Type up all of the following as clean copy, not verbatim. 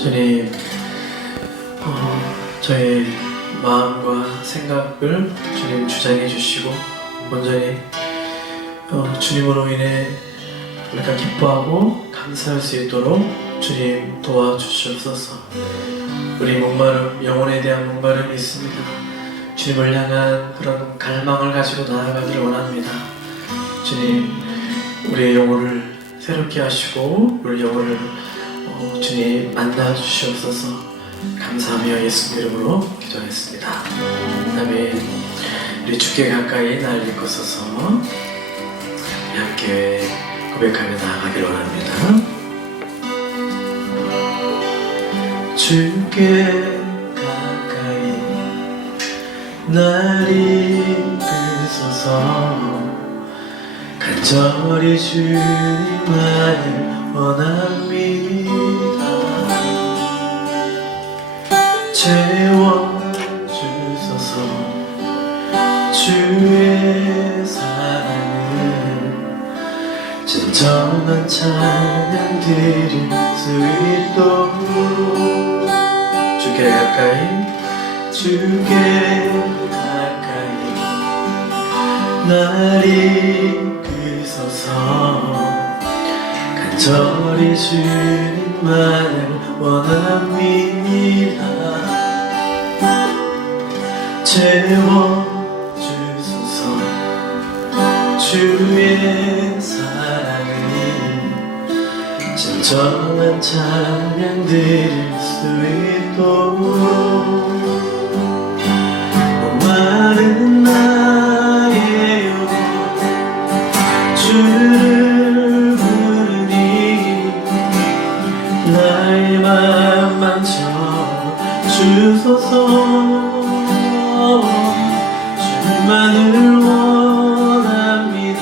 주님, 저의 마음과 생각을 주님 주장해 주시고 온전히 주님으로 인해 우리가 기뻐하고 감사할 수 있도록 주님 도와주시옵소서. 우리 목마름, 영혼에 대한 목마름이 있습니다. 주님을 향한 그런 갈망을 가지고 나아가기를 원합니다. 주님, 우리의 영혼을 새롭게 하시고 우리 영혼을 주님 만나 주시옵소서. 감사하며 예수 이름으로 기도하겠습니다. 아멘. 우리 주께 가까이 날 믿고서서 함께 고백하며 나아가길 원합니다. 주께 가까이 날 이끄소서. 간절히 주님만을 원합니다. 채워주소서. 주의 사랑은 진정한 찬양 드릴 수 있도록 주께 가까이 날 이끄소서. 간절히 주님만을 원합니다. 채워주소서. 주의 사랑은 진정한 찬양 드릴 수 있도록 목마른 나의 영혼 주를 부르니 나의 맘 만져주소서. 주님만을 원합니다.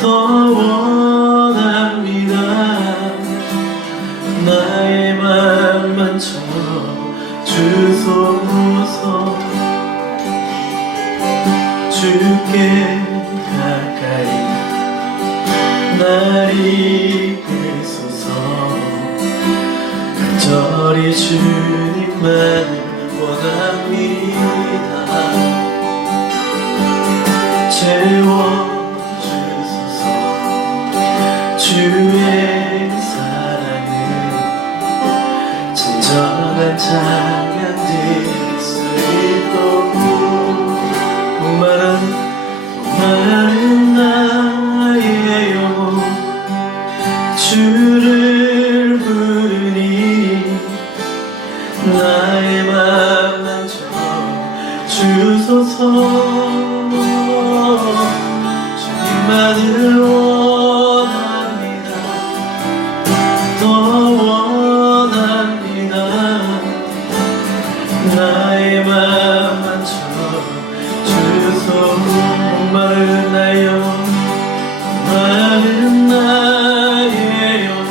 더 원합니다. 나의 맘 만져주소서. 주께 가까이 날 이끄소서. 간절히 주님만을 원합니다. 채워주소서. 주의 사랑은 진정한 찬양 드릴 수 있도록 목마른 나의 영혼 주를 부르니 나의 맘 만져주소서. 주님만을 원합니다. 더 원합니다. 나의 맘 만져주소서. 목마른 나의 영혼 목마른 나의 영혼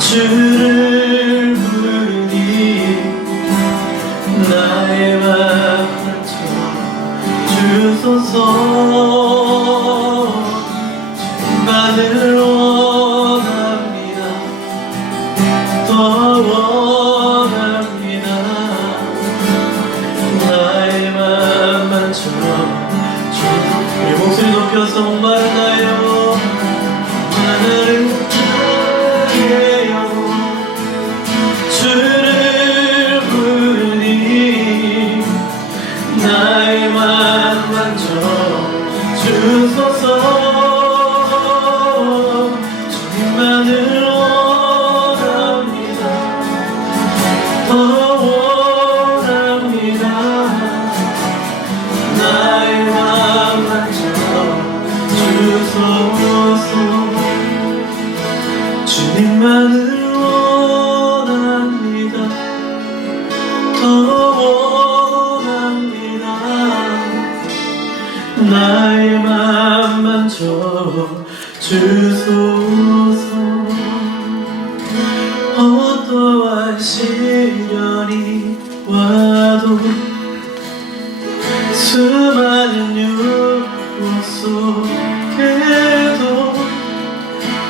주를 부르니 나의 맘 만져주소서. 주님만을 원합니다. 더 원합니다. 나의 맘 만져주소서. 우리 목소리 높여서 목마른 나의 영혼 목마른 나의 영혼 주를 부르니 나의 맘 만져주소서. 주님만을 원합니다. 더 원합니다. 나의 맘 만져주소서. 주님만을 원합니다. 더 원합니다. 나의 맘 만져주소서. 어떠한 시련이 와도 수많은 유혹 속에도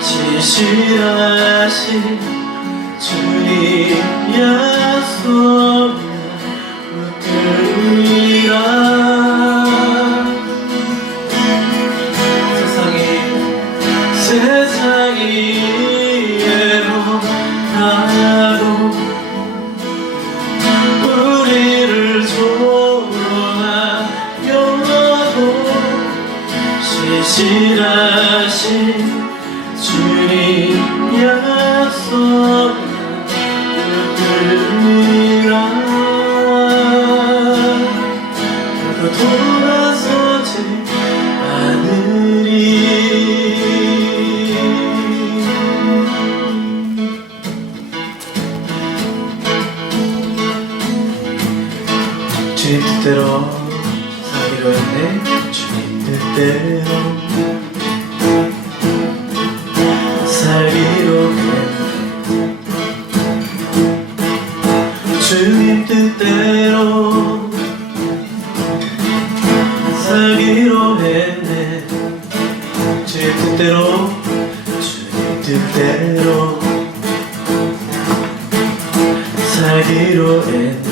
진실하신 주님 약속 붙들리라. 세상이 예로하고 우리를 조롱하여도 신실하신 주님 약속 붙들리라. 나도 돌아서지 않으리. 주님 뜻대로 살기로 했네. 주님 뜻대로 살기로 했네. 주님 뜻대로 살기로 했네. 주님 뜻대로 주님 뜻대로 살기로 했네.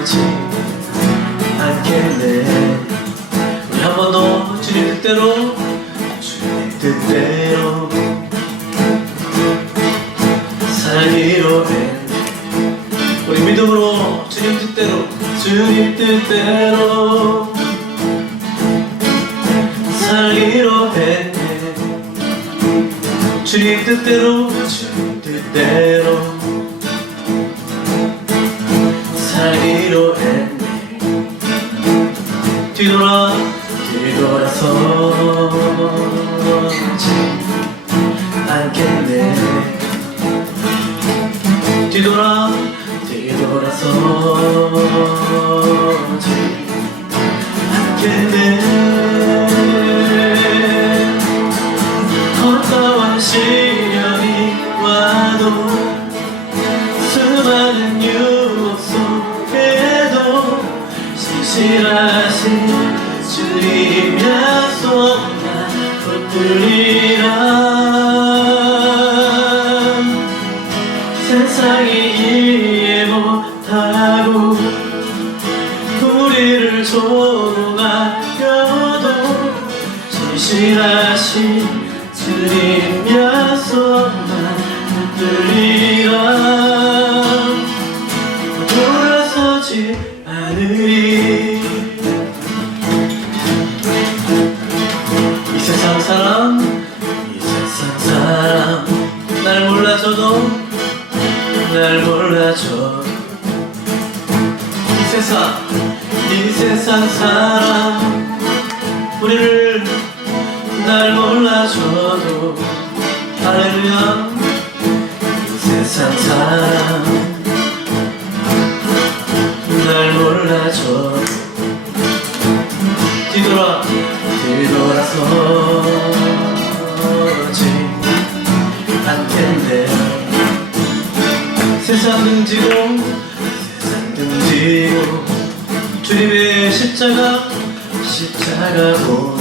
뒤돌아서지 않겠네. 우리 한 번 더 주님 뜻대로 주님 뜻대로 살기로 했네. 우리 믿음으로 주님 뜻대로 주님 뜻대로 살기로 했네. 주님 뜻대로 주님 뜻대로 살기로 했네. 뒤돌아서지 않겠네. 뒤돌아서지 않겠네. 어떠한 시련이 와도 수많은 유혹 속에도 신실하신 주님 약속 나 붙들리라. 세상이 이해 못하고 우리를 조롱하여도 신실하신 주님 약속만 붙들리라. 돌아서지 않으리. 이 세상 사람 날 몰라줘도 이 세상 사람 우리를 날 몰라줘도 할렐루야. 이 세상 사람 날 몰라줘도 뒤돌아서지 않겠네. 세상 등지고 주님의 십자가 보내.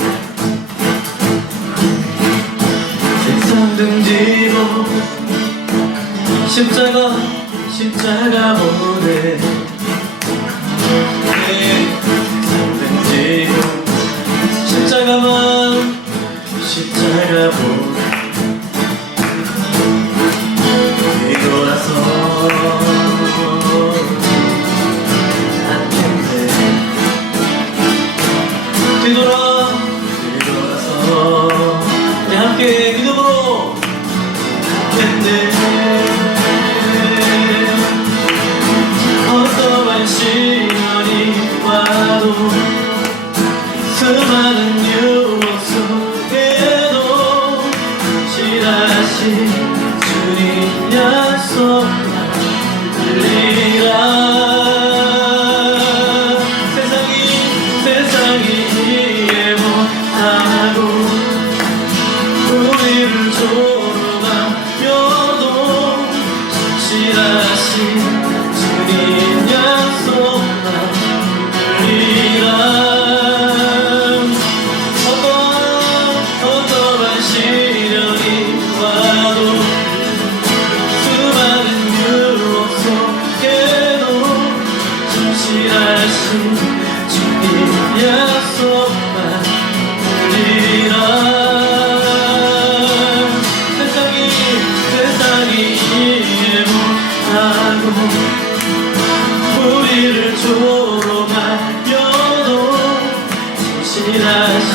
세상 등지고 십자가 보내. 세상 등지고 십자가 보내. 뒤돌아서 뒤돌아서 우리 함께 믿음으로 했네. 어떠한 시련이 와도 수많은 유혹 속에도 신하신 주님 약속 들리라. 세상이 이해 못하고 우리를 조롱하여도 신실하신 주님 약속만 들리라. 어떠한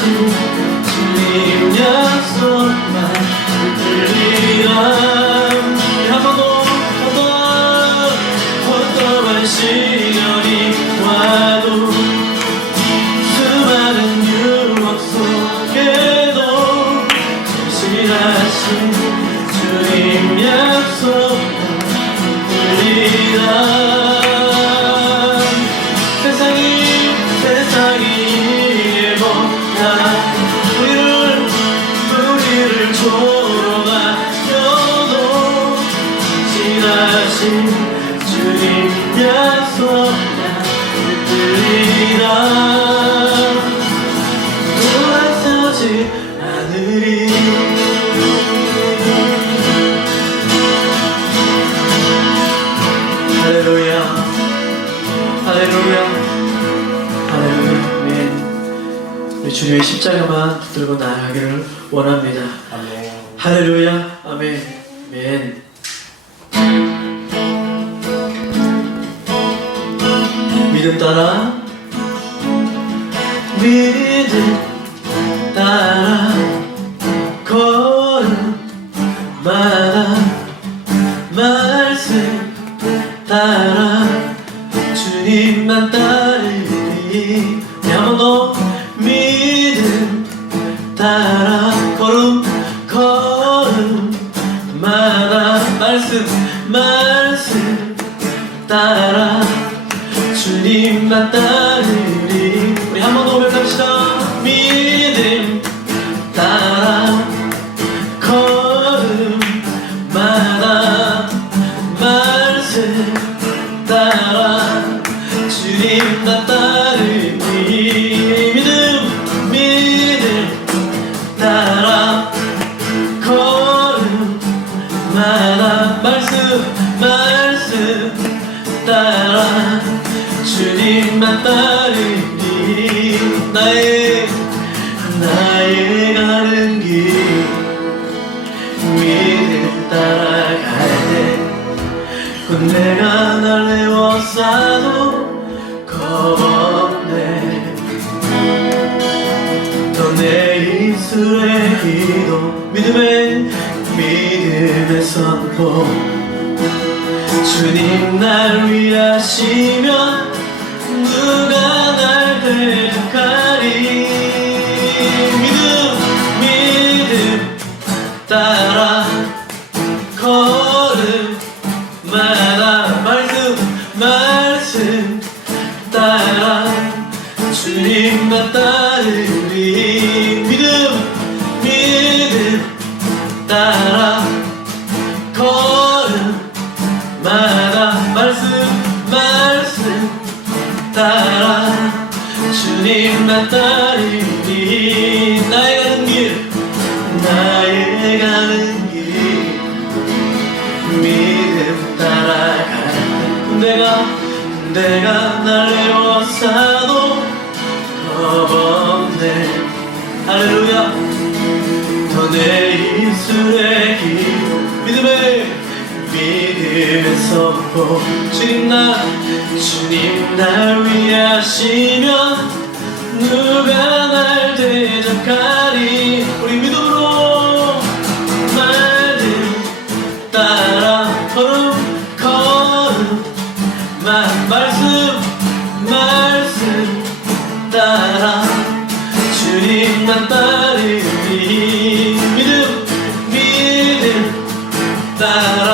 주님 약속만 붙들리라. 어떠한 시련이 와도 수많은 유혹 속에도 진실하신 주님 약속 들리라. 세상이 일보다 우리를 조롱하여도 진실하신 주님 약속 들리라. 돌아서지 않으리. 할렐루야 할렐루야 할렐루야. 아멘. 우리 주님의 십자가만 붙들고 나아가기를 원합니다. 아멘. 할렐루야. 아멘. 아멘. 믿음 따라 믿음 따라 걸음마다 말씀 따라 주님만 따르리. 한 번 더 믿음 따라 걸음마다 말씀 따라 주님만 따르리. 우리 한 번 더 고백합시다. 믿음 따라 걸음마다 말씀 따라 주님만 따르리. 믿음 따라 걸음마다 말씀 따라 주님만 따르리. 나의 가는 길 믿음 따라갈 때 군대가 날 내워싸도 겁없네. 또 내 입술의 기도 믿음의 선포. 주님 날 위하시면 누가 날 대적하리. 믿음 따라 걸음마다 말씀 따라 주님만 따르리. 믿음 따라 걸음마다 말씀 따라 주님만 따르리. 나의 가는 길 믿음 따라갈 때 내가 날 내워싸도 겁없네. 할렐루야. 더 내 입술의 기도 믿음의 선포. 주님 날 위하시면 누가 날 대적하리. 우리 믿음으로 말씀 따라 말씀 따라 주님만 따르리. 믿음 따라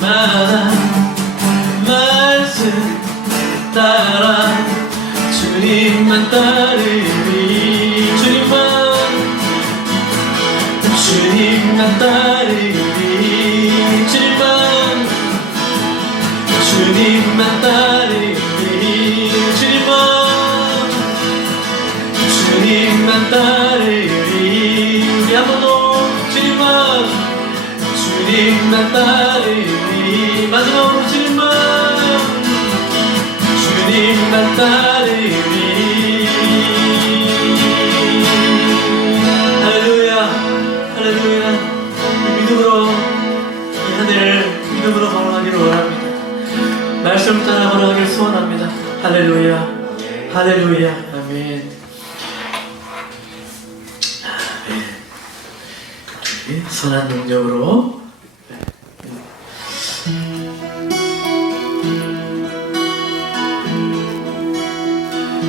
걸음마다 말씀 따라 주님만 따르리. 주님만 따르리. 주님만 따르리. 주님만 따르리. 우리 한 번 더 주님만 따르리. 마지막으로 주님만 따르리. 할렐루야 할렐루야. 믿음으로 이 하늘을 믿음으로 걸어가기를 원합니다. 말씀 따라 걸어가기를 소원합니다. 할렐루야 할렐루야. 아멘. 우리 선한 능력으로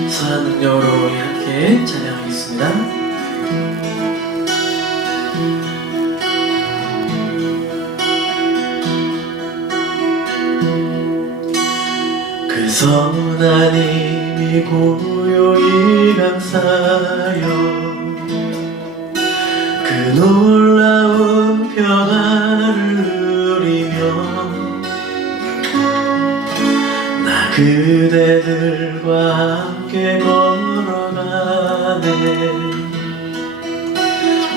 선한 능력으로 우리 함께 찬양하겠습니다. 그 선한 힘이 고요히 감싸여 그 놀라운 평화를 누리며 나 그대들과 함께 걸어가네.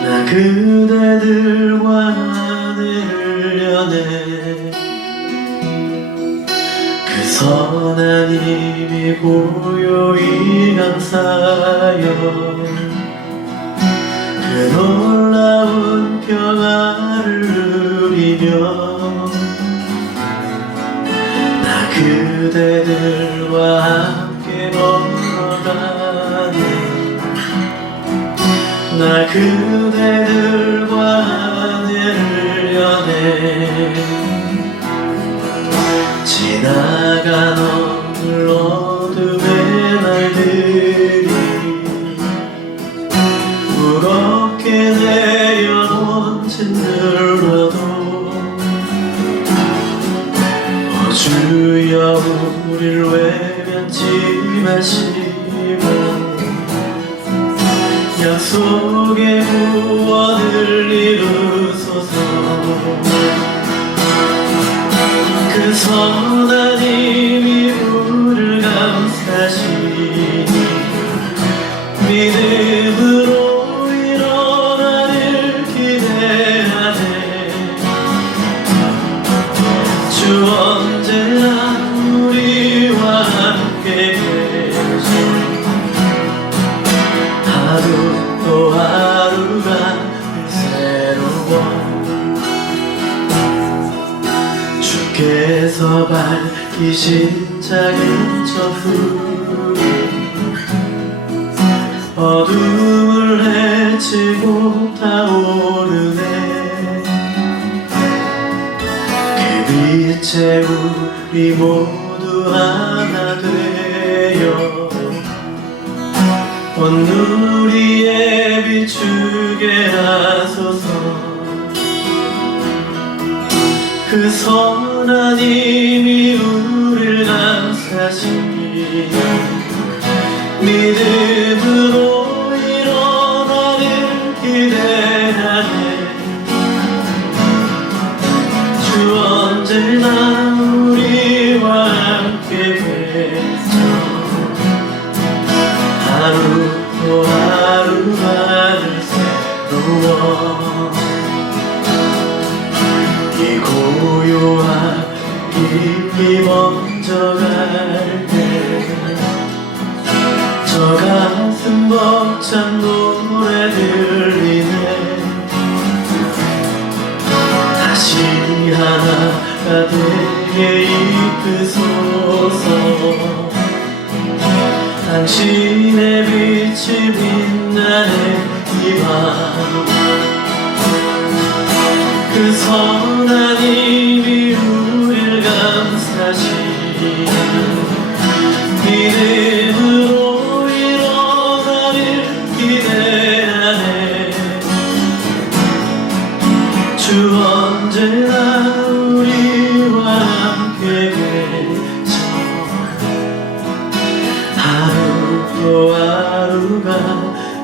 나 그대들과 하늘을 여네. 그 선한 힘이 고요히 감싸여 그 놀라운 평화를 누리며 나 그대들과 함께 걸어가네. 나 그대들과 하늘을 여네. 지나간 어둠의 날들이 무겁게 내 영혼 짓눌러도 주여 우릴 외면치 마시고 약속의 구원을 이루소서. 그 선한 힘이 우리를 감싸시니 믿음으로 일어나를 기대하네. 주 언제나 우리와 함께 계셔. 하루 또 하루가 새로워. 주께서 밝히신 작은 저 불이 어둠을 헤치고 타오르네. 그 빛에 우리 모두 하나 되어 온 누리에 비추게 하소서. 그 선한 힘이 우리를 감싸시니 믿음으로 일어나를 기대하네. 주 언제나 우리와 함께 계셔. 하루 또 하루가 늘 새로워. 이 고요한 깊이 먼저 갈 때 저 가슴 벅찬 노래 들리네. 다시 하나가 되게 이끄소서. 당신의 빛이 빛나는 이 밤 그 선한 힘이 우리를 감싸시니 믿음으로 일어나를 기대하네. 주 언제나 우리와 함께 계셔. 하루 또 하루가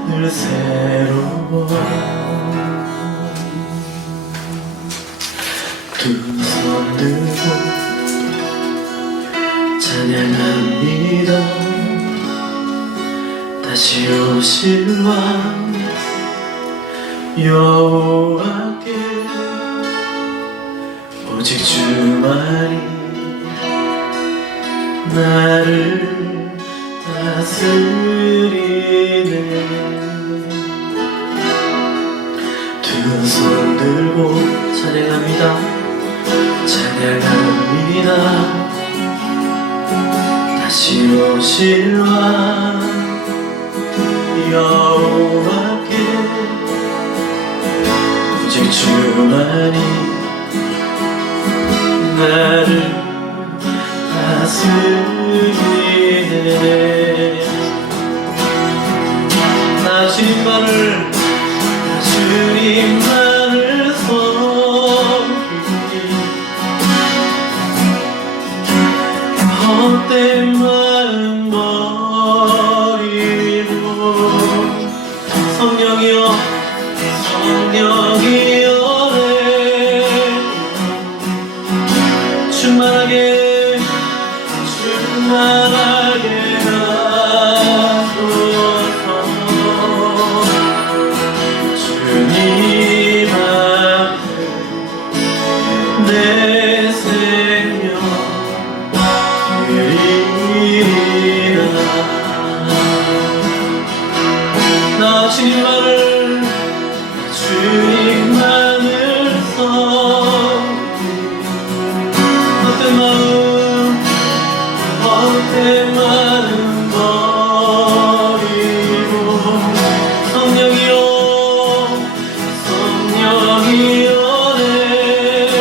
늘 새로워. 두 손 들고 찬양합니다. 다시 오실 왕 여호와께 오직 주만이 나를 다스리네. 두 손 들고 찬양합니다. 찬양합니다. 다시 오실 왕 주만이 나를 다스리네. 나 주님만을 섬기니 헛된 마음 버리고 성령이여 성령이여 충만하게 하소서. 주님 앞에 내 생명 드리리라. 나 주님만을 헛된 마음 버리고 성령이여 성령이여 내려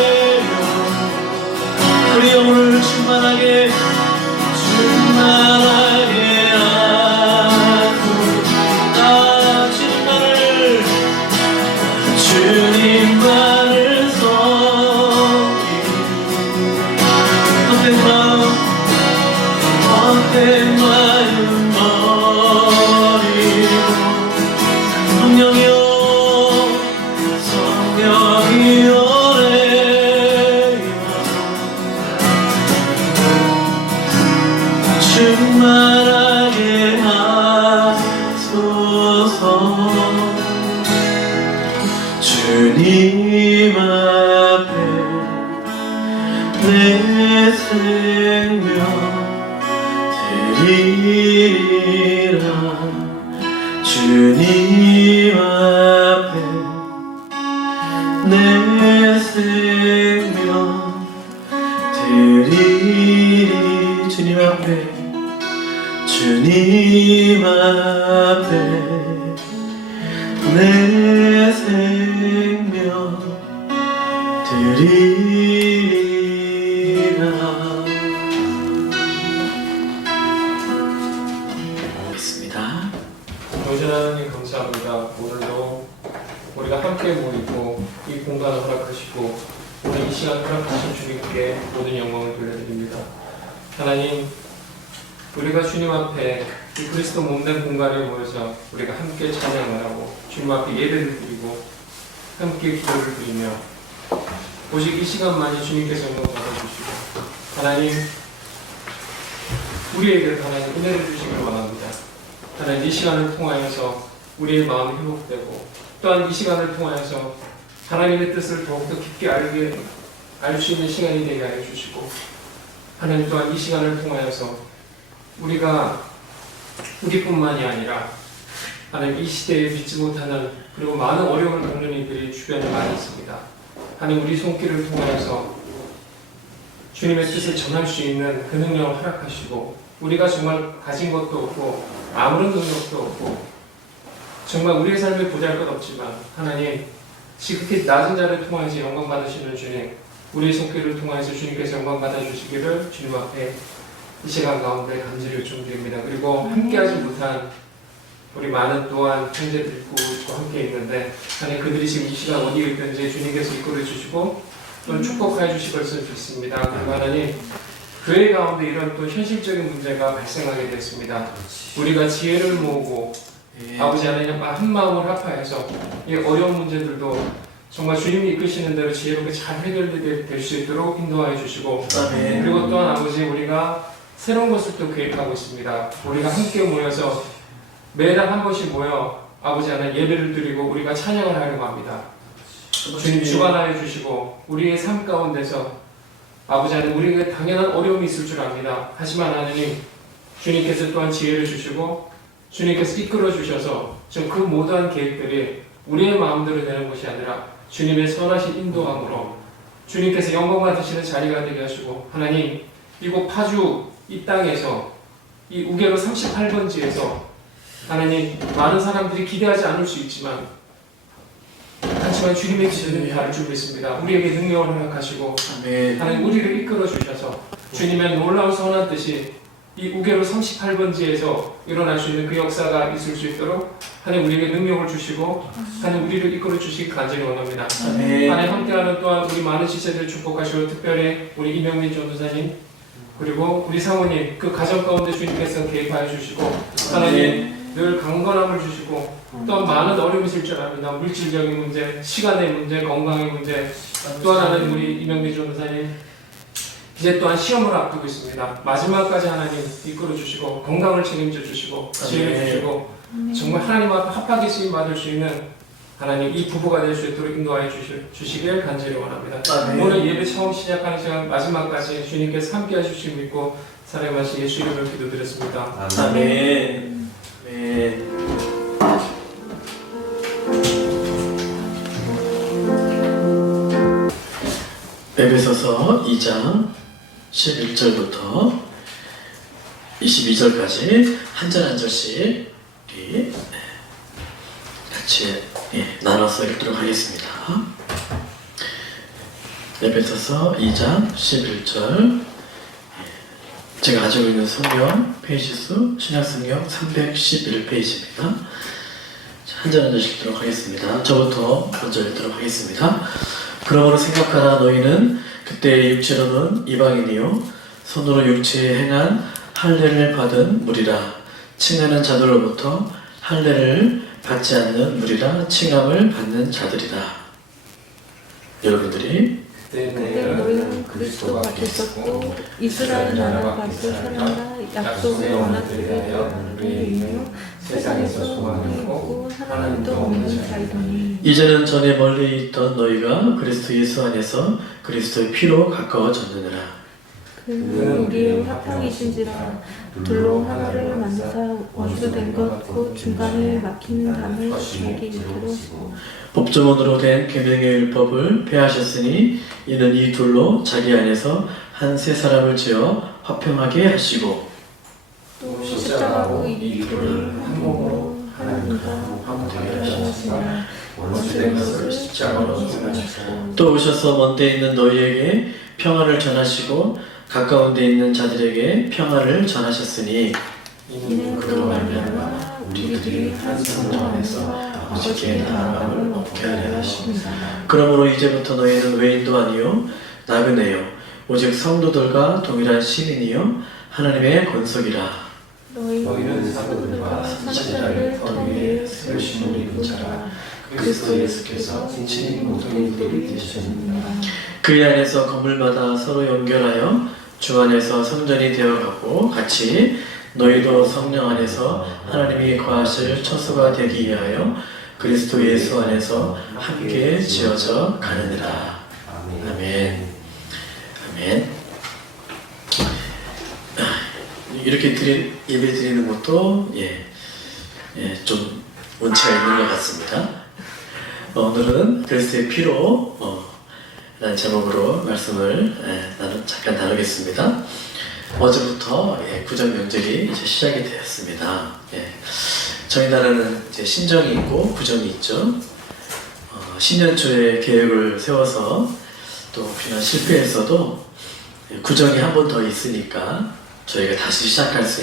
우리 영혼을 충만하게 하고 나 주님만을 섬기고 헛된 마음 버리고 성령이여 성령이여 충만하게 하소서. 주님 앞에 내 생명 드리리라. 주님 앞에 내 생명 드리리. 주님 앞에 주님 앞에 내 생명 드리리라. 있습니다. 영신 하나님 감사합니다. 오늘도 우리가 함께 모이고 이 공간을 허락하시고 오늘 이 시간 허락하신 주님께 모든 영광을 돌려드립니다. 하나님, 우리가 주님 앞에 이 그리스도 몸된 공간에 모여서 우리가 함께 찬양을 하고 주님 앞에 예배를 드리고 함께 기도를 드리며 오직 이 시간만이 주님께서 영광 받아주시고 하나님, 우리에게 하나님 은혜를 주시길 원합니다. 하나님, 이 시간을 통하여서 우리의 마음이 회복되고 또한 이 시간을 통하여서 하나님의 뜻을 더욱더 깊게 알 수 있는 시간이 되게 하여 주시고 하나님, 또한 이 시간을 통하여서 우리뿐만이 아니라 하나님, 이 시대에 믿지 못하는 그리고 많은 어려움을 겪는 이들이 주변에 많이 있습니다. 하나님, 우리 손길을 통하여서 주님의 뜻을 전할 수 있는 그 능력을 허락하시고 우리가 정말 가진 것도 없고 아무런 능력도 없고 정말 우리의 삶에 보잘것없지만 하나님, 지극히 낮은 자를 통하여서 영광 받으시는 주님, 우리의 손길을 통하여서 주님께서 영광 받아주시기를 주님 앞에 이 시간 가운데 간절히 요청드립니다. 그리고 함께하지 못한 우리 많은 또한 형제들 있고 함께 있는데 하나님, 그들이 지금 이 시간 어디에 있든지 주님께서 이끌어 주시고 또는 축복해 주실 것을 믿습니다. 그리고 하나님, 교회 가운데 이런 또 현실적인 문제가 발생하게 됐습니다. 우리가 지혜를 모으고 아버지 하나님 한 마음을 합하여서 이 어려운 문제들도 정말 주님이 이끄시는 대로 지혜롭게 잘 해결되게 될 수 있도록 인도하여 주시고 그리고 또한 아버지, 우리가 새로운 것을 또 계획하고 있습니다. 우리가 함께 모여서 매달 한 번씩 모여 아버지 하나님 예배를 드리고 우리가 찬양을 하려고 합니다. 주님 주관하여 주시고 우리의 삶 가운데서 아버지 하나님, 우리에게 당연한 어려움이 있을 줄 압니다. 하지만 하나님, 주님께서 또한 지혜를 주시고 주님께서 이끌어 주셔서 지금 그 모든 계획들이 우리의 마음대로 되는 것이 아니라 주님의 선하신 인도함으로 주님께서 영광 받으시는 자리가 되게 하시고 하나님, 이곳 파주 이 땅에서 이 우계로 38번지에서 하나님, 많은 사람들이 기대하지 않을 수 있지만 하지만 시간 주님의 기준을 닿을 줄 믿습니다. 우리에게 능력을 허락하시고 아멘. 하나님 우리를 이끌어 주셔서 주님의 놀라운 선한 뜻이 이 우계로 38번지에서 일어날 수 있는 그 역사가 있을 수 있도록 하나님 우리에게 능력을 주시고 하나님 우리를 이끌어 주시기 간절히 원합니다. 아멘. 하나님 함께하는 또한 우리 많은 지체들 축복하시고 특별히 우리 이명민 전도사님 그리고 우리 사모님 그 가정 가운데 주님께서 개입하여 주시고 하나님 늘 강건함을 주시고 또한 많은 어려움이 있을 줄 압니다. 물질적인 문제, 시간의 문제, 건강의 문제 또한 하나님 우리 이명민 전도사님 이제 또한 시험을 앞두고 있습니다. 마지막까지 하나님 이끌어 주시고 건강을 책임져 주시고 지혜를 주시고 정말 하나님 앞에 합하게 쓰임 받을 수 있는 하나님 이 부부가 될 수 있도록 인도하여 주시길 간절히 원합니다. 아멘. 오늘 예배 처음 시작하는 시간 마지막까지 주님께서 함께 하실 믿고 살아가신 예수 이름으로 기도드렸습니다. 아멘. 아멘. 에베소서 2장 11절부터 22절까지 한 절 한 절씩 우리 같이 나눠서 읽도록 하겠습니다. 에베소서 2장 11절 제가 가지고 있는 성경 페이지수 신약성경 311페이지입니다. 한 절 한 절씩 읽도록 하겠습니다. 저부터 먼저 읽도록 하겠습니다. 그러므로 생각하라. 너희는 그때 육체로는 이방인이요 손으로 육체에 행한 할례를 받은 무리라. 칭하는 자들로부터 할례를 받지 않는 무리라. 칭함을 받는 자들이라. 여러분들이 그때 너희는 그리스도가 되셨고 이스라엘 나라 받을 사람과 약속의 원하들에 대하여 의인이요 세상에서 소망이 없고 하나님도 없는 자이더니 이제는 전에 멀리 있던 너희가 그리스도 예수 안에서 그리스도의 피로 가까워졌느니라. 그는 우리의 화평이신지라 둘로 하나를 만드사 원수된 것 곧 중간에 막힌 담을 자기 이토록 법조문으로 된 계명의 율법을 폐하셨으니 이는 이 둘로 자기 안에서 한 세 사람을 지어 화평하게 하시고 또 십자가로 이 둘을 한 몸으로 하나님과 화목하게 하셨으나 원수된 것을 십자가로 전하시고 또 오셔서 먼 데 있는 너희에게 평화를 전하시고 가까운 데 있는 자들에게 평화를 전하셨으니 이는 그로 말미암아 우리들이 한 성령 안에서 아버지께 나아감을 얻게 하려 하십니다. 그러므로 이제부터 너희는 외인도 아니요 나그네요 오직 성도들과 동일한 시민이요 하나님의 권속이라. 너희는 사도들과 선지자를 터 위에 세우신 우리 자라 그리스도 예수께서 친히 모든 일들이 되셨습니다. 그 안에서 건물마다 서로 연결하여 주 안에서 성전이 되어가고 같이 너희도 성령 안에서 하나님이 거하실 처소가 되기 위하여 그리스도 예수 안에서 함께 지어져 가느니라. 아멘. 아멘. 이렇게 예배 드리는 것도 좀 원치가 있는 것 같습니다. 오늘은 그리스도의 피로 라는 제목으로 말씀을 잠깐 나누겠습니다. 어제부터 구정 명절이 이제 시작이 되었습니다. 저희 나라는 이제 신정이 있고 구정이 있죠. 신년 초에 계획을 세워서 또 비난 실패해서도 구정이 한 번 더 있으니까 저희가 다시 시작할 수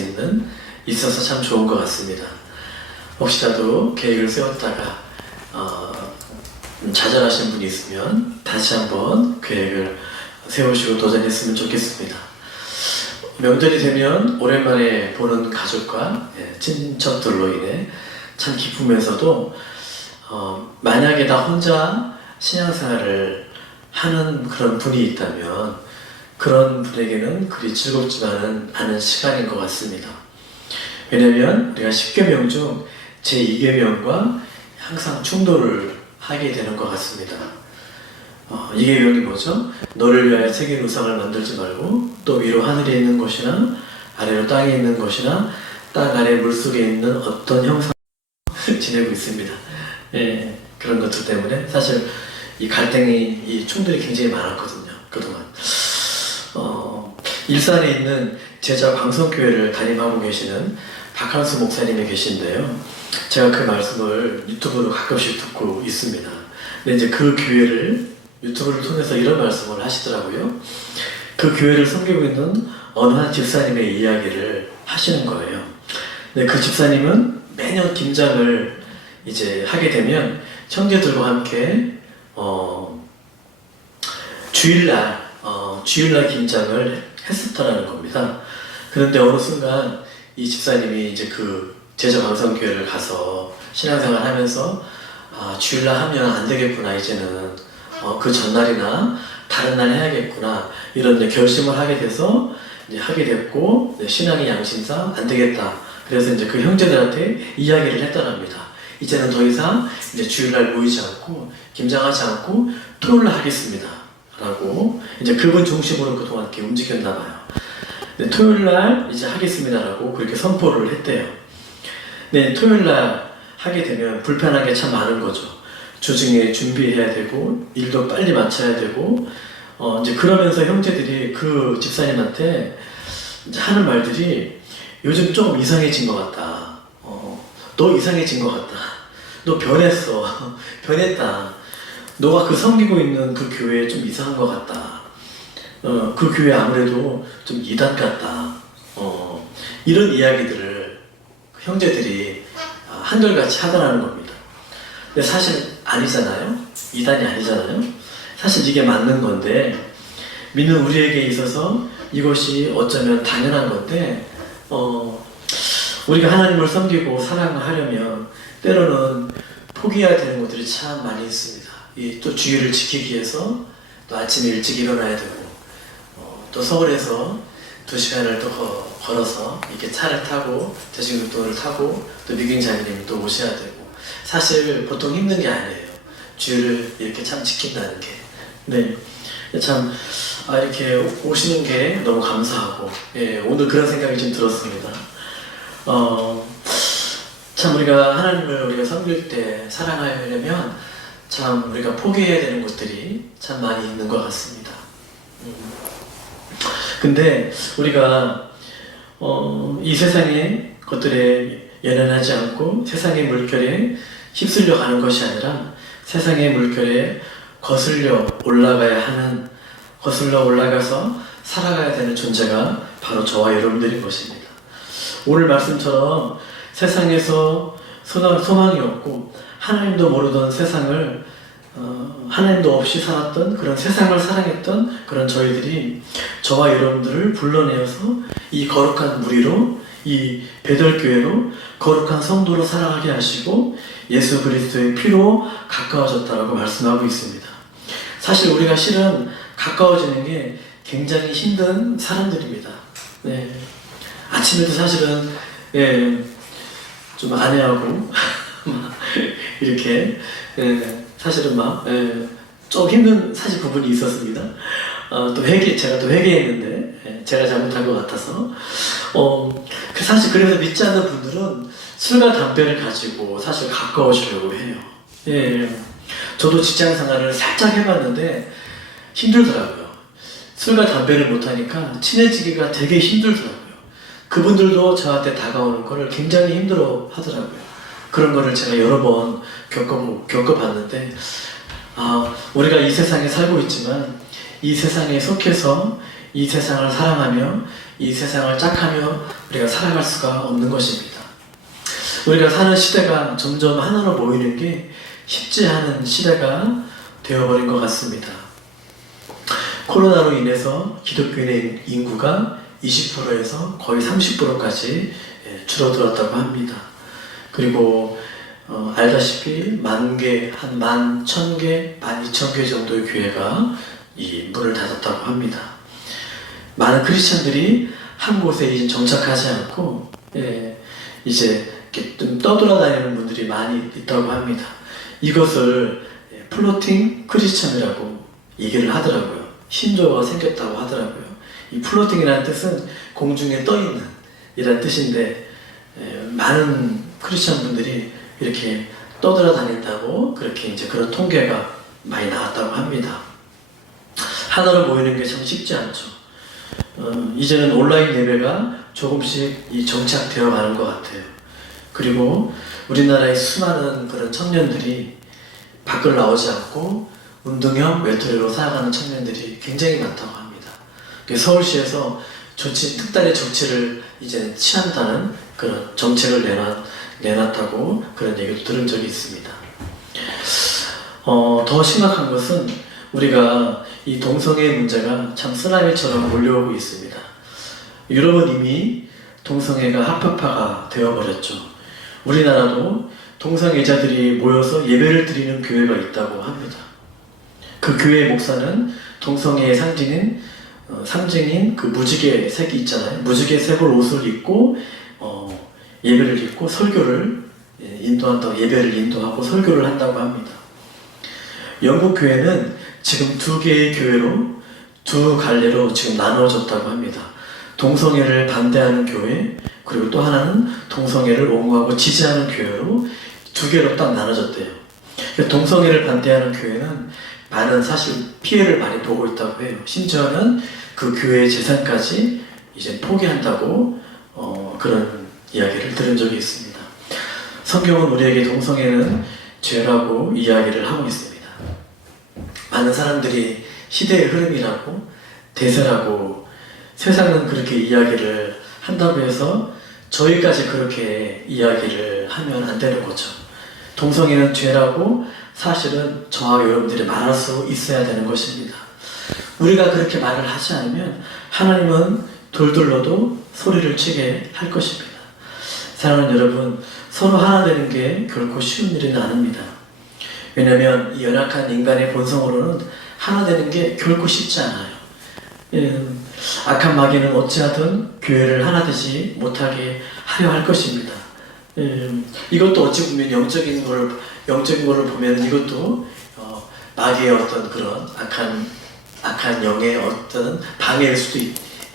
있어서 참 좋은 것 같습니다. 혹시라도 계획을 세웠다가 좌절하신 분이 있으면 다시 한번 계획을 세우시고 도전했으면 좋겠습니다. 명절이 되면 오랜만에 보는 가족과 친척들로 인해 참 기쁘면서도 만약에 나 혼자 신앙생활을 하는 그런 분이 있다면 그런 분에게는 그리 즐겁지만은 않은 시간인 것 같습니다. 왜냐하면 우리가 10계명 중 제2계명과 항상 충돌을 하게 되는 것 같습니다. 이 계명이 뭐죠? 너를 위하여 새긴 우상을 만들지 말고 또 위로 하늘에 있는 것이나 아래로 땅에 있는 것이나 땅 아래 물속에 있는 어떤 형상을 지내고 있습니다. 그런 것들 때문에 사실 이 갈등이 이 충돌이 굉장히 많았거든요. 그동안 일산에 있는 제자 광성교회를 담임하고 계시는 박한수 목사님이 계신데요. 제가 그 말씀을 유튜브로 가끔씩 듣고 있습니다. 근데 이제 그 교회를 유튜브를 통해서 이런 말씀을 하시더라고요. 그 교회를 섬기고 있는 어느 한 집사님의 이야기를 하시는 거예요. 근데 그 집사님은 매년 김장을 이제 하게 되면 형제들과 함께 주일날 김장을 했었다라는 겁니다. 그런데 어느 순간 이 집사님이 이제 그 제자광성교회를 가서 신앙생활 하면서 주일날 하면 안 되겠구나, 이제는 그 전날이나 다른 날 해야겠구나, 이런 이제 결심을 하게 돼서 이제 하게 됐고, 신앙의 양심상 안 되겠다. 그래서 이제 그 형제들한테 이야기를 했다랍니다. 이제는 더 이상 이제 주일날 모이지 않고 김장하지 않고 토요일날 하겠습니다. 라고 이제 그분 중심으로 그동안 이렇게 움직였나 봐요. 토요일날 이제 하겠습니다라고 그렇게 선포를 했대요. 네, 토요일날 하게 되면 불편한 게 참 많은 거죠. 주중에 준비해야 되고 일도 빨리 마쳐야 되고 이제 그러면서 형제들이 그 집사님한테 이제 하는 말들이 요즘 조금 이상해진 것 같다. 너 이상해진 것 같다. 너 변했어. 변했다. 너가 그 섬기고 있는 그 교회에 좀 이상한 것 같다. 그 교회 아무래도 좀 이단 같다. 이런 이야기들을 형제들이 한결같이 하더라는 겁니다. 근데 사실 아니잖아요. 이단이 아니잖아요. 사실 이게 맞는 건데, 믿는 우리에게 있어서 이것이 어쩌면 당연한 건데, 우리가 하나님을 섬기고 사랑하려면 때로는 포기해야 되는 것들이 참 많이 있습니다. 또 주의를 지키기 위해서 또 아침에 일찍 일어나야 되고, 또 서울에서 2시간을 또 걸어서 이렇게 차를 타고 대중교통을 타고 또 미경자매님이 또 오셔야 되고, 사실 보통 힘든 게 아니에요. 주의를 이렇게 참 지킨다는 게. 네, 참 이렇게 오시는 게 너무 감사하고, 오늘 그런 생각이 좀 들었습니다. 참 우리가 하나님을 우리가 섬길 때 사랑하려면 참 우리가 포기해야 되는 것들이 참 많이 있는 것 같습니다. 근데 우리가 이 세상의 것들에 연연하지 않고 세상의 물결에 휩쓸려 가는 것이 아니라 세상의 물결에 거슬려 올라가서 살아가야 되는 존재가 바로 저와 여러분들인 것입니다. 오늘 말씀처럼 세상에서 소망이 없고 하나님도 모르던 세상을 하나님도 없이 살았던 그런 세상을 사랑했던 그런 저희들이 저와 여러분들을 불러내어서 이 거룩한 무리로, 이 베델교회로 거룩한 성도로 살아가게 하시고 예수 그리스도의 피로 가까워졌다라고 말씀하고 있습니다. 사실 우리가 실은 가까워지는 게 굉장히 힘든 사람들입니다. 네. 아침에도 사실은 좀 아내하고 이렇게 사실은 좀 힘든 사실 부분이 있었습니다. 제가 또 회개했는데 제가 잘못한 것 같아서 사실 그래서 믿지 않는 분들은 술과 담배를 가지고 사실 가까워지려고 해요. 저도 직장 생활을 살짝 해봤는데 힘들더라고요. 술과 담배를 못하니까 친해지기가 되게 힘들더라고요. 그분들도 저한테 다가오는 거를 굉장히 힘들어 하더라고요. 그런 거를 제가 여러 번 겪어봤는데, 우리가 이 세상에 살고 있지만 이 세상에 속해서 이 세상을 사랑하며 이 세상을 짝하며 우리가 살아갈 수가 없는 것입니다. 우리가 사는 시대가 점점 하나로 모이는 게 쉽지 않은 시대가 되어버린 것 같습니다. 코로나로 인해서 기독교인의 인구가 20%에서 거의 30%까지 줄어들었다고 합니다. 그리고 알다시피 10,000개, 한 11,000개, 12,000개 정도의 교회가 이 문을 닫았다고 합니다. 많은 크리스천들이 한 곳에 이제 정착하지 않고 이제 이렇게 좀 떠돌아다니는 분들이 많이 있다고 합니다. 이것을 플로팅 크리스천이라고 얘기를 하더라고요. 신조어가 생겼다고 하더라고요. 이 플로팅이라는 뜻은 공중에 떠있는 이라는 뜻인데, 많은 크리스천 분들이 이렇게 떠돌아다닌다고 그렇게 이제 그런 통계가 많이 나왔다고 합니다. 하나로 모이는 게 참 쉽지 않죠. 이제는 온라인 예배가 조금씩 정착되어 가는 것 같아요. 그리고 우리나라의 수많은 그런 청년들이 밖을 나오지 않고 운동형 외톨이로 살아가는 청년들이 굉장히 많다고 합니다. 서울시에서 특단의 조치를 이제 취한다는 그런 정책을 내놨다고 그런 얘기도 들은 적이 있습니다. 더 심각한 것은 우리가 이 동성애 문제가 참 쓰나미처럼 몰려오고 있습니다. 유럽은 이미 동성애가 합법화가 되어버렸죠. 우리나라도 동성애자들이 모여서 예배를 드리는 교회가 있다고 합니다. 그 교회의 목사는 동성애의 상징인 그 무지개 색이 있잖아요. 무지개 색을 옷을 입고 예배를 드리고 설교를 예배를 인도하고 설교를 한다고 합니다. 영국 교회는 지금 2개의 교회로 2갈래로 지금 나누어졌다고 합니다. 동성애를 반대하는 교회, 그리고 또 하나는 동성애를 옹호하고 지지하는 교회로 2개로 딱 나눠졌대요. 동성애를 반대하는 교회는 많은 사실 피해를 많이 보고 있다고 해요. 심지어는 그 교회의 재산까지 이제 포기한다고 그런 이야기를 들은 적이 있습니다. 성경은 우리에게 동성애는 죄라고 이야기를 하고 있습니다. 많은 사람들이 시대의 흐름이라고 대세라고 세상은 그렇게 이야기를 한다고 해서 저희까지 그렇게 이야기를 하면 안 되는 거죠. 동성애는 죄라고 사실은 저와 여러분들이 말할 수 있어야 되는 것입니다. 우리가 그렇게 말을 하지 않으면 하나님은 돌돌로도 소리를 치게 할 것입니다. 사랑하는 여러분, 서로 하나 되는 게 결코 쉬운 일은 아닙니다. 왜냐하면 이 연약한 인간의 본성으로는 하나 되는 게 결코 쉽지 않아요. 악한 마귀는 어찌하든 교회를 하나 되지 못하게 하려 할 것입니다. 이것도 어찌 보면 영적인 거를 보면 이것도 마귀의 어떤 그런 악한 영의 어떤 방해일 수도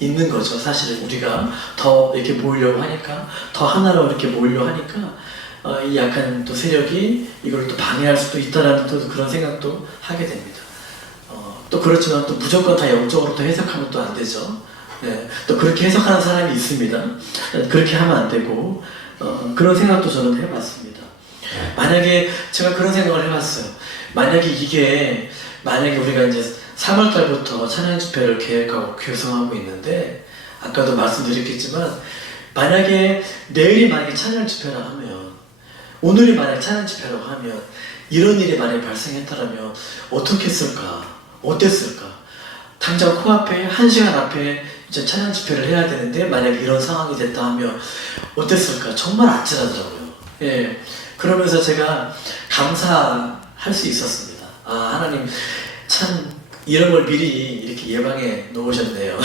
있는 거죠. 사실은 우리가 더 이렇게 모이려고 하니까, 더 하나로 이렇게 모이려고 하니까 이 약한 또 세력이 이걸 또 방해할 수도 있다라는 또 그런 생각도 하게 됩니다. 또 그렇지만 또 무조건 다 영적으로 또 해석하면 또 안 되죠. 네, 또 그렇게 해석하는 사람이 있습니다. 그렇게 하면 안 되고 그런 생각도 저는 해봤습니다. 만약에 제가 그런 생각을 해봤어요. 만약에 우리가 이제 3월달부터 찬양 집회를 계획하고 구성하고 있는데 아까도 말씀드렸겠지만 만약에 내일이 만약에 찬양 집회라고 하면 오늘이 만약에 찬양 집회라고 하면 이런 일이 만약에 발생했다면 어떻게 했을까? 어땠을까? 당장 코앞에 1시간 앞에 이제 찬양 집회를 해야 되는데 만약에 이런 상황이 됐다 하면 어땠을까? 정말 아찔하더라고요. 예. 그러면서 제가 감사할 수 있었습니다. 하나님 참 이런 걸 미리 이렇게 예방해 놓으셨네요.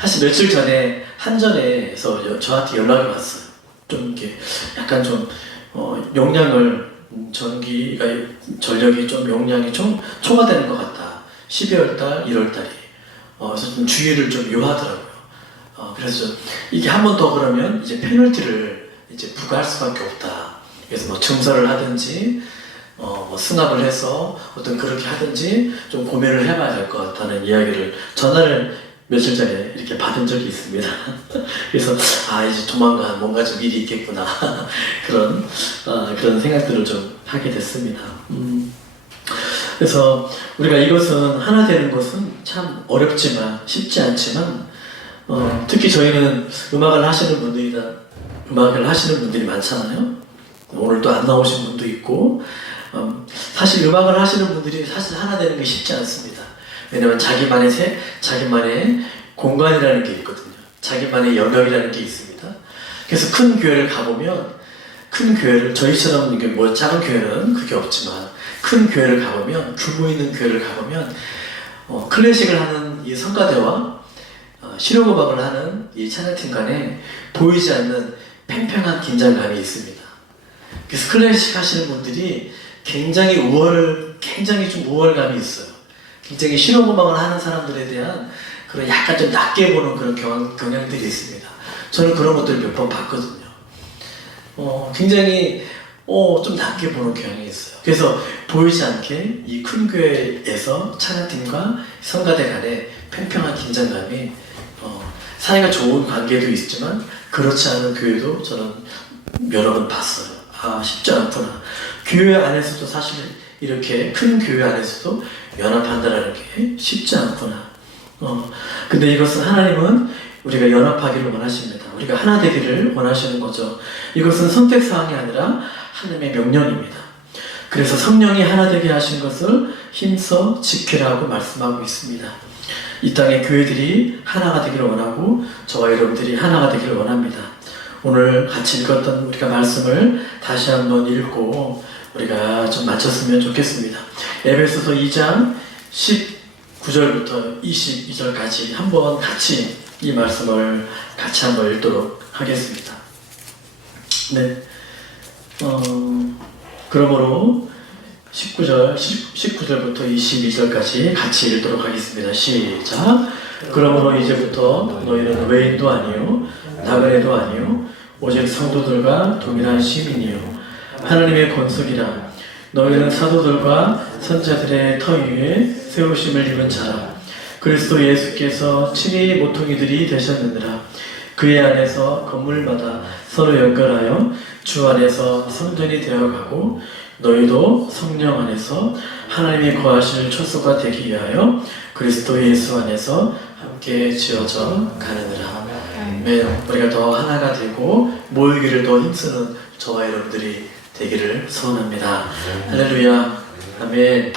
사실 며칠 전에 한전에서 저한테 연락이 왔어요. 좀 이렇게 약간 좀 용량을 전력이 좀 용량이 좀 초과되는 것 같다. 12월달, 1월달이. 그래서 좀 주의를 좀 요하더라고요. 그래서 이게 한 번 더 그러면 이제 페널티를 이제 부과할 수밖에 없다. 그래서 뭐 증설을 하든지, 뭐 승합을 해서 어떤 그렇게 하든지 좀 고민을 해봐야 될 것 같다는 이야기를 전화를 며칠 전에 이렇게 받은 적이 있습니다. 그래서 이제 조만간 뭔가 좀 일이 있겠구나 그런 생각들을 좀 하게 됐습니다. 그래서 우리가 이것은 하나 되는 것은 참 어렵지만 쉽지 않지만 특히 저희는 음악을 하시는 분들이 많잖아요. 오늘 또 안 나오신 분도 있고 사실 음악을 하시는 분들이 사실 하나 되는 게 쉽지 않습니다. 왜냐하면 자기만의 공간이라는 게 있거든요. 자기만의 영역이라는 게 있습니다. 그래서 큰 교회를 가보면 저희처럼 이게 뭐 작은 교회는 그게 없지만 큰 교회를 가보면 규모 있는 교회를 가보면 클래식을 하는 이 성가대와 실용음악을 하는 이 찬양팀 간에 보이지 않는 팽팽한 긴장감이 있습니다. 그래서 클래식 하시는 분들이 굉장히 좀 우월감이 있어요. 굉장히 실용음악을 하는 사람들에 대한 그런 약간 좀 낮게 보는 그런 경향들이 있습니다. 저는 그런 것들을 몇 번 봤거든요. 굉장히 좀 낮게 보는 경향이 있어요. 그래서 보이지 않게 이 큰 교회에서 찬양팀과 성가대 간의 팽팽한 긴장감이 사이가 좋은 관계도 있지만 그렇지 않은 교회도 저는 여러 번 봤어요. 쉽지 않구나. 교회 안에서도 사실 이렇게 큰 교회 안에서도 연합한다는 게 쉽지 않구나. 근데 이것은 하나님은 우리가 연합하기를 원하십니다. 우리가 하나 되기를 원하시는 거죠. 이것은 선택사항이 아니라 하나님의 명령입니다. 그래서 성령이 하나 되게 하신 것을 힘써 지키라고 말씀하고 있습니다. 이 땅의 교회들이 하나가 되기를 원하고 저와 여러분들이 하나가 되기를 원합니다. 오늘 같이 읽었던 우리가 말씀을 다시 한번 읽고 우리가 좀 마쳤으면 좋겠습니다. 에베소서 2장 19절부터 22절까지 한번 같이 이 말씀을 같이 한번 읽도록 하겠습니다. 네. 그러므로 19절부터 22절까지 같이 읽도록 하겠습니다. 시작. 그러므로 이제부터 너희는 외인도 아니요 나그네도 아니요 오직 성도들과 동일한 시민이요 하나님의 권속이라. 너희는 사도들과 선자들의 터 위에 세우심을 입은 자라. 그리스도 예수께서 친히 모퉁이들이 되셨느니라. 그의 안에서 건물마다 서로 연결하여 주 안에서 성전이 되어가고 너희도 성령 안에서 하나님이 거하실 초소가 되기 위하여 그리스도 예수 안에서 함께 지어져 가느니라. 아멘. 우리가 더 하나가 되고 모이기를 더 힘쓰는 저와 여러분들이 되기를 소원합니다. 할렐루야. 아멘.